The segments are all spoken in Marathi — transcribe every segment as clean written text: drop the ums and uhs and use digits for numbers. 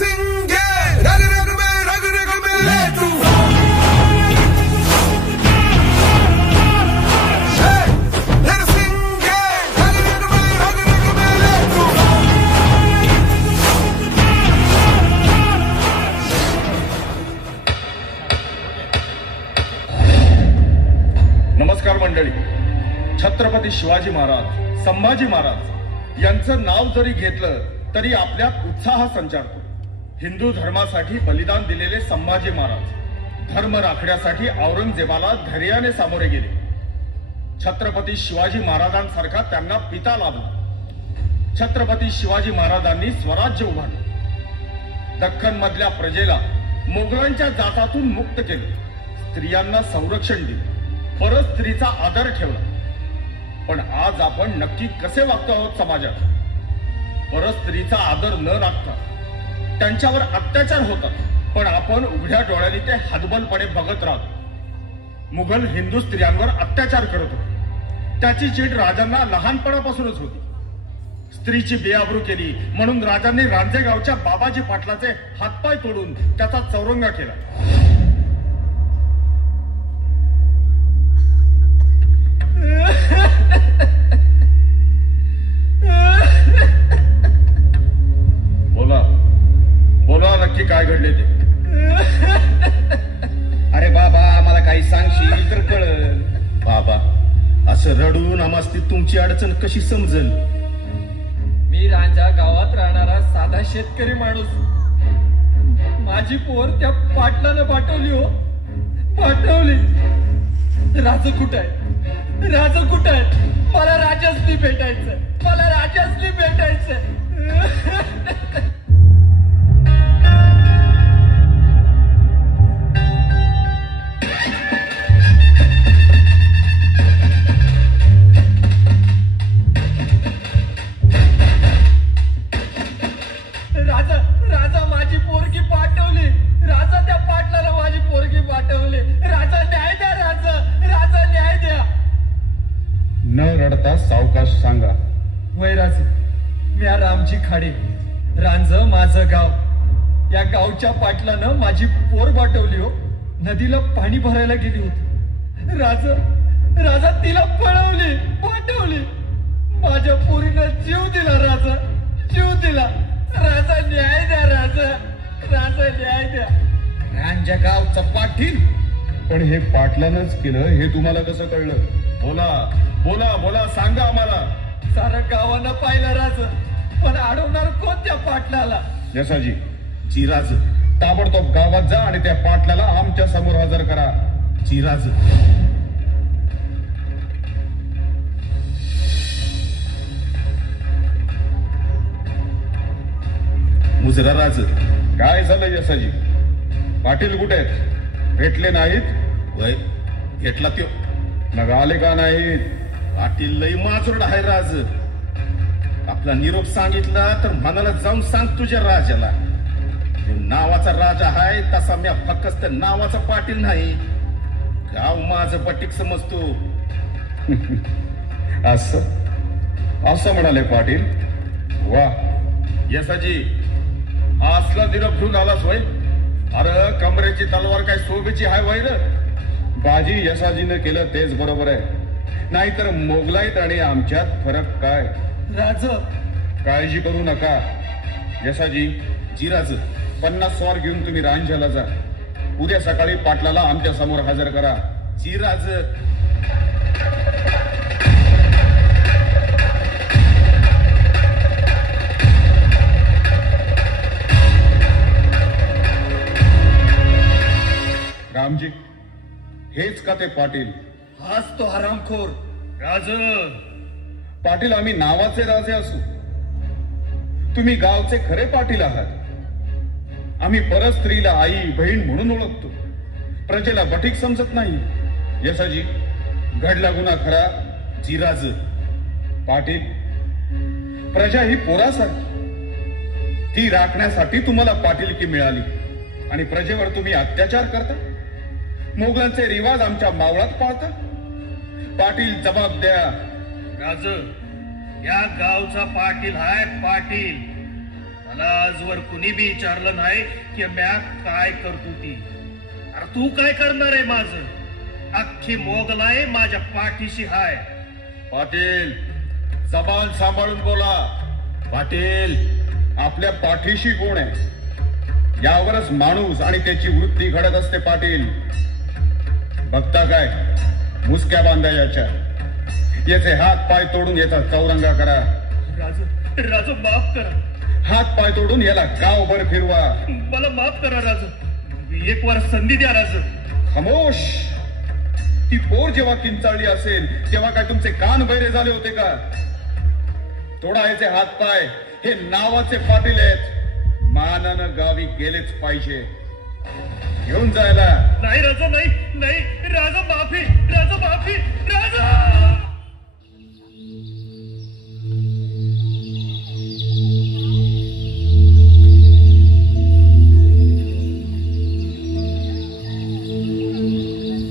रणसिंगे रग रग में ले तू रणसिंगे रग रग में ले तू। नमस्कार मंडळी. छत्रपती शिवाजी महाराज, संभाजी महाराज यांचं नाव जरी घेतलं तरी आपल्यात उत्साह संचारतो. हिंदू धर्मासाठी बलिदान दिलेले संभाजी महाराज धर्म राखण्यासाठी औरंगजेबाला धैर्याने सामोरे गेले. छत्रपती शिवाजी महाराजांसारखा त्यांना पिता लाभला. छत्रपती शिवाजी महाराजांनी स्वराज्य उभारलं. दख्खन मधल्या प्रजेला मोगलांच्या जाचातून मुक्त केले. स्त्रियांना संरक्षण दिले. परस्त्रीचा आदर ठेवला. पण आज आपण नक्की कसे वागतो आहोत समाजात? परस्त्रीचा आदर न राखता त्यांच्यावर अत्याचार होतात, पण आपण उघड्या डोळ्यांनी ते हतबलपणे बघत राहतो. मुघल हिंदू स्त्रियांवर अत्याचार करत होते. त्याची चीड राजांना लहानपणापासूनच होती. स्त्रीची बेआबरू केली म्हणून राजांनी रांजेगावच्या बाबाजी पाटलाचे हातपाय तोडून त्याचा चौरंगा केला. बोला बोला, नक्की काय घडले ते? अरे बाबा, आम्हाला काही सांगशील तर कळल. बाबा, असं रडून आम्हाला तुमची अडचण कशी समजल? मी रांजा गावात राहणारा साधा शेतकरी माणूस. माझी पोर त्या पाटलानं पाठवली हो, पाठवली. राज कुठं आहे? राज कुठं आहे? मला राजासनी भेटायचं, मला राजासनी भेटायचं. राजा राजा माझी पोरगी पाठवली. राजा त्या पाटलाला माझी पोरगी पाठवली. राजा न्याय द्या, राजा राजा न्याय द्या. न रडता सावकाश सांगा. वय राज, म्या रामजी खाडे, रांज माझं गाव. या गावच्या पाटलानं माझी पोर पाठवली हो. नदीला पाणी भरायला गेली होती. राजा तिला पळवली, पाठवली. माझ्या पोरीनं जीव दिला. राजा जीव दिला. राजा न्याय द्या, राजा राजा न्याय द्या. रांजा गावचं पाटील? पण हे पाटलानंच केलं हे तुम्हाला कसं कळलं? बोला बोला बोला, सांगा आम्हाला. सारं गावानं पाहिलं राज, पण अडवणार कोण त्या पाटलाला? यसाजी, चिराज, ताबडतोब गावात जा आणि त्या पाटलाला आमच्या समोर हजर करा. चिराज, मुजरा राज, काय झालं यसाजी? पाटील कुठे आहेत? भेटले नाहीत? वय घेतला त्यो. मग आले का नाहीत? पाटील लई माजूरड आहे राज. आपला निरोप सांगितला तर मनाला जाऊन सांग तुझ्या राजाला. नावाचा राजा आहे तसा मी फक्त नावाचा पाटील नाही. गाव माझं बटीक समजतो. असं म्हणाले पाटील? वा. यसाजी, असला निरोप घेऊन आलास वय? अरे कमरेची तलवार काय सोबीची हाय वय रे? बाजी यसाजीनं केलं तेच बरोबर आहे. नाहीतर मोगलाईत आणि आमच्यात फरक काय? राज, काळजी करू नका. यसाजी, चिराज, 50 स्वार घेऊन तुम्ही रांझ्याला जा. उद्या सकाळी पाटलाला आमच्या समोर हजर करा. चिराज. रामजी, हेच का ते पाटील? हाच तो हरामखोर. राज, पाटील, आम्ही नावाचे राजे असू, तुम्ही गावचे खरे पाटील आहात. आम्ही परस्त्रीला आई बहीण म्हणून ओळखतो. प्रजेला बटीक समजत नाही. यसाजी, घडला गुन्हा खरा. चिराज, पाटील, प्रजा ही पोरासारखी. ती राखण्यासाठी तुम्हाला पाटीलकी मिळाली आणि प्रजेवर तुम्ही अत्याचार करता. मोगलांचे रिवाज आमच्या मावळात पाळता. पाटील, जबाब द्या. राज, या गावचा पाटील हाय पाटील. मला आजवर कुणी बी विचारलं नाही की म्या काय करतो ती. अरे तू काय करणार आहे माझं? अख्खी मोगलाई माझ्या पाठीशी हाय. पाटील जबान सांभाळून बोला. पाटील आपल्या पाठीशी कोण आहे यावरच माणूस आणि त्याची वृत्ती घडत असते. पाटील बघता काय मुसक्या बांधा याच्या, याचे हात पाय तोडून याचा चौरंगा करा. राजू राजू माफ करा. हात पाय तोडून याला गावभर फिरवा. मला माफ करा राजू. एक वार संधी द्या राजू. खामोश. ती पोर जेव्हा किंचाळली असेल तेव्हा काय तुमचे कान बहिरे झाले होते का? तोडायचे हात पाय. हे नावाचे पाटील आहेत, मानानं गावी गेलेच पाहिजे. घेऊन जायला. नाही राजा, नाही नाही राजा, माफी राजा, माफी राजा.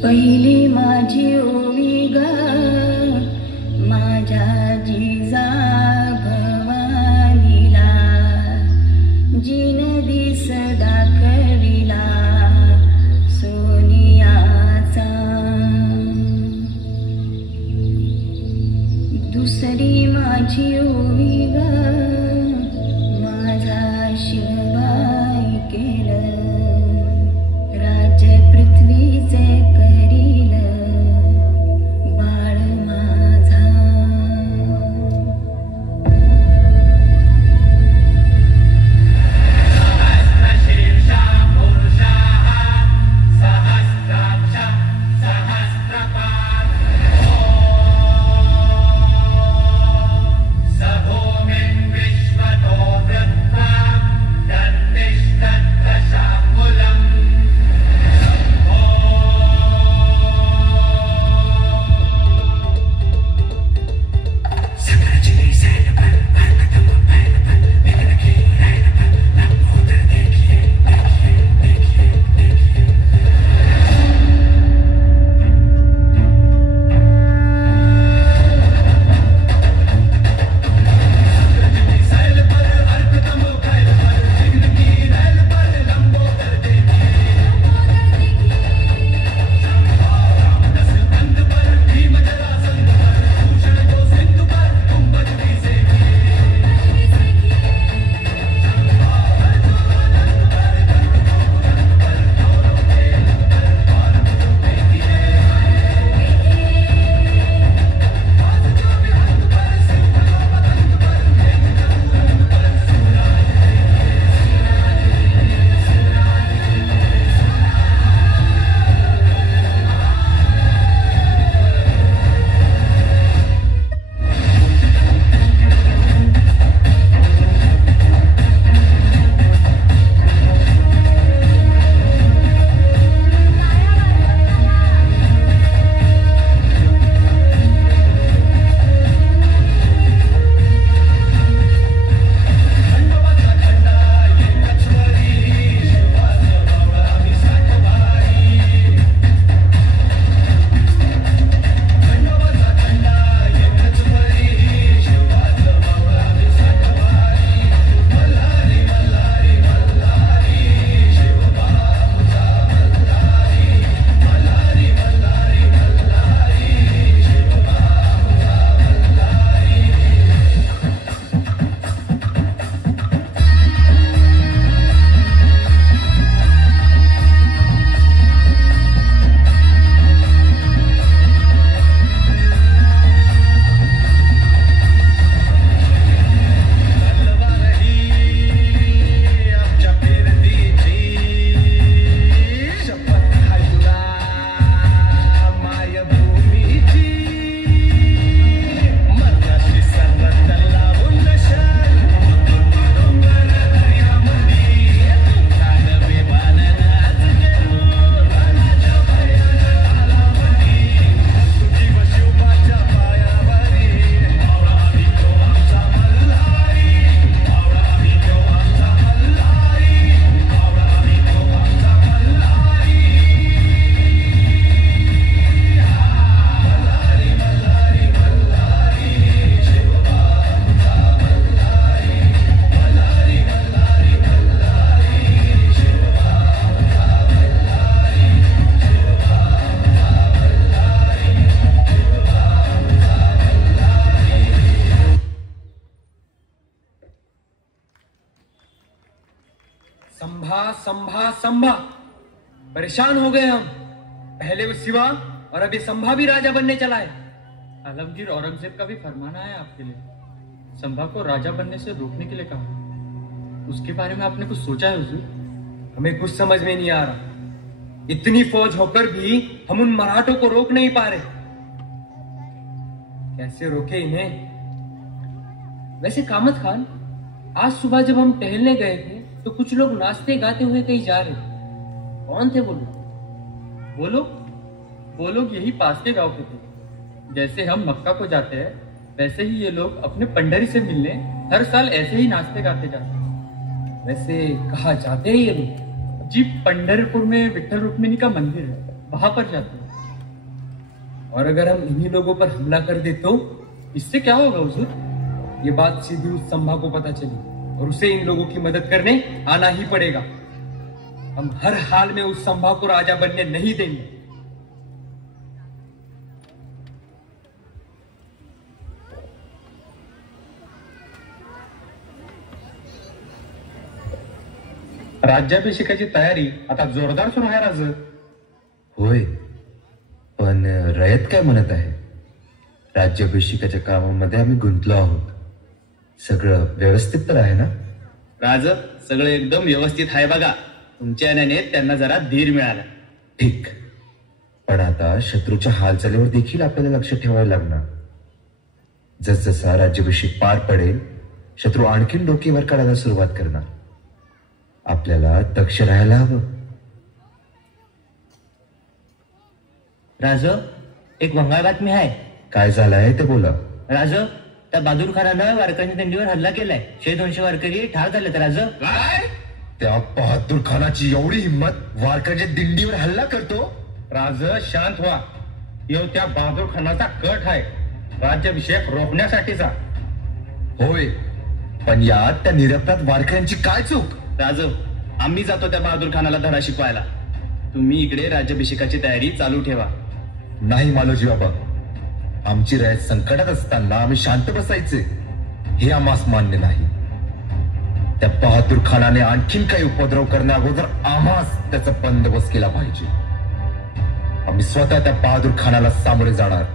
पहिली माझी ओवी ग माझ्या जिजा भवानीला, जिन दिस दाखविला सोनियाचा. दुसरी माझी ओवी ग माझा शिवबाई केलं, राज्य पृथ्वीचे करील बाळ माझा. संभा संभा संभा, परेशान हो गए हम। पहले वो शिवा और अभी संभा भी राजा बनने चला है। आलमगीर औरंगजेब का भी फरमाना है आपके लिए, संभा को राजा बनने से रोकने के लिए कहा। उसके बारे में आपने कुछ सोचा है हुजूर? हमें कुछ समझ में नहीं आ रहा। इतनी फौज होकर भी हम उन मराठों को रोक नहीं पा रहे। कैसे रोके इन्हें? वैसे कामत खान, आज सुबह जब हम टहलने गए थे तो कुछ लोग नाचते गाते हुए कहीं जा रहे थे। कौन थे वो लोग? वो लोग यही पास के गांव के थे। जैसे हम मक्का को जाते हैं वैसे ही ये लोग अपने पंडरी से मिलने हर साल ऐसे ही नाचते गाते जाते हैं। वैसे कहाँ जाते हैं ये लोग? जी, पंढरपुर में विठल रुक्मिणी का मंदिर है, वहां पर जाते हैं। और अगर हम इन्हीं लोगों पर हमला कर दे तो? इससे क्या होगा हुजूर? ये बात सीधी उस संभा को पता चली और उसे इन लोगों की मदद करने आना ही पड़ेगा। हम हर हाल में उस संभा को राजा बनने नहीं देंगे। राज्याभिषेकाची तयारी आता जोरदार सुरू आहे राज. होय, पण रयत काय म्हणत आहे? राज्याभिषेकाच्या कामामध्ये आम्ही गुंतलो आहोत. सगळं व्यवस्थित तर आहे ना? राज, सगळं एकदम व्यवस्थित आहे बघा. तुमच्या याने त्यांना जरा धीर मिळाला. ठीक, पण आता शत्रूच्या हालचालीवर देखील आपल्याला लक्ष ठेवायला लागणार. जसजसा राज्याभिषेक पार पडेल शत्रू आणखीन डोकेवर काढायला सुरुवात करणार. आपल्याला दक्ष राहायला हवं. राज, एक वंगाळ बातमी आहे. काय झालंय ते बोला. राज, त्या बहादूर खानानं वारकऱ्यांच्या दिंडीवर हल्ला केलाय. 100-200 वारकरी ठार झालेत. राज, काय? त्या बहादूर खानाची एवढी हिंमत, वारकऱ्यांच्या दिंडीवर हल्ला करतो? राज, शांत व्हा. यो त्या बहादूर खानाचा कट आहे, राज्याभिषेक रोखण्यासाठीचा. होय, पण यात त्या निरपराध वारकऱ्यांची काय चूक? राज, आम्ही जातो त्या बहादूर खानाला धडा शिकवायला. तुम्ही इकडे राज्याभिषेकाची तयारी चालू ठेवा. नाही मालोजी बाबा, आमची रयत संकटात असताना आम्ही शांत बसायचे हे आम्हास मान्य नाही. त्या बहादूर खानाने आणखीन काही उपद्रव करण्या अगोदर आम्हास त्याचा बंदोबस्त केला पाहिजे. आम्ही स्वतः त्या बहादूर खानाला सामोरे जाणार.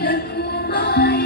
रखुमाई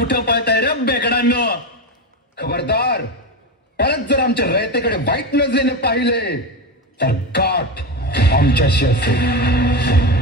कुठं पळताय रे बेकडांनो? खबरदार, परत जर आमच्या रयतेकडे वाईट नजरेने पाहिले तर गाठ आमच्याशी असेल.